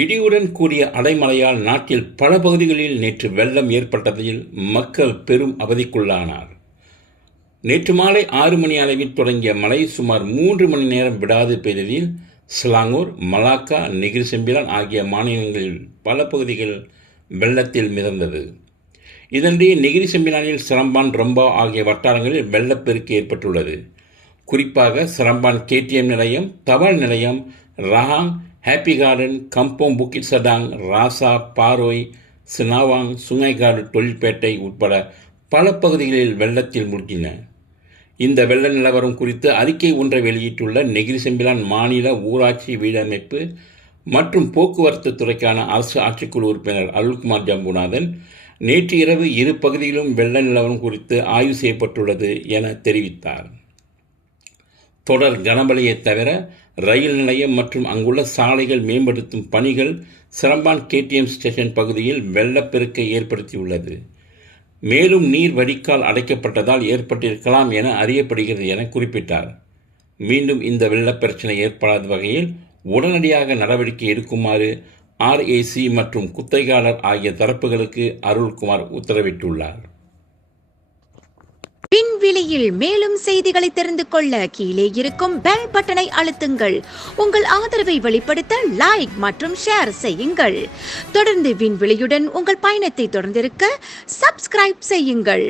இடியுடன் கூடிய அடைமழையால் நாட்டில் பல பகுதிகளில் நேற்று வெள்ளம் ஏற்பட்டதில் மக்கள் பெரும் அவதிக்குள்ளானார். நேற்று மாலை 6 மணி அளவில் தொடங்கிய மழை சுமார் 3 மணி நேரம் விடாது பெய்ததில் சிலாங்கூர், மலாக்கா, நெகிரி செம்பிலான் ஆகிய மாநிலங்களில் பல பகுதிகள் வெள்ளத்தில் மிதந்தது. இதனிடையே நெகிரி செம்பிலானில் சிரம்பான், ரம்பா ஆகிய வட்டாரங்களில் வெள்ளப்பெருக்கு ஏற்பட்டுள்ளது. குறிப்பாக சிரம்பான் KTM நிலையம், தபால் நிலையம், ரஹாங், ஹாப்பி கார்டன், கம்போங், புக்கிட் சடாங், ராசா, பாரோய், சினாவாங், சுங்கைகாடு, தொழில்பேட்டை உட்பட பல பகுதிகளில் வெள்ளத்தில் மூழ்கின. இந்த வெள்ள நிலவரம் குறித்து அறிக்கை ஒன்றை வெளியிட்டுள்ள நெகிரி செம்பிலான் மாநில ஊராட்சி, வீடமைப்பு மற்றும் போக்குவரத்து துறைக்கான அரசு ஆட்சிக்குழு உறுப்பினர் அருள்குமார் ஜம்புநாதன், நேற்று இரவு இரு பகுதியிலும் வெள்ள நிலவரம் குறித்து ஆய்வு செய்யப்பட்டுள்ளது என தெரிவித்தார். தொடர் கனமழையை தவிர ரயில் நிலையம் மற்றும் அங்குள்ள சாலைகள் மேம்படுத்தும் பணிகள் சிரம்பான் KTM ஸ்டேஷன் பகுதியில் வெள்ளப்பெருக்கை ஏற்படுத்தியுள்ளது. மேலும் நீர் வடிகால் அடைக்கப்பட்டதால் ஏற்பட்டிருக்கலாம் என அறியப்படுகிறது என குறிப்பிட்டார். மீண்டும் இந்த வெள்ளப் பிரச்சனை ஏற்படாத வகையில் உடனடியாக நடவடிக்கை எடுக்குமாறு RAC மற்றும் குத்தகையாளர் ஆகிய தரப்புகளுக்கு அருள்குமார் உத்தரவிட்டுள்ளார். விண்வெளியில் மேலும் செய்திகளை தெரிந்து கொள்ள கீழே இருக்கும் பெல் பட்டனை அழுத்துங்கள். உங்கள் ஆதரவை வெளிப்படுத்த லைக் மற்றும் ஷேர் செய்யுங்கள். தொடர்ந்து விண்வெளியுடன் உங்கள் பயணத்தை தொடர்ந்திருக்க சப்ஸ்கிரைப் செய்யுங்கள்.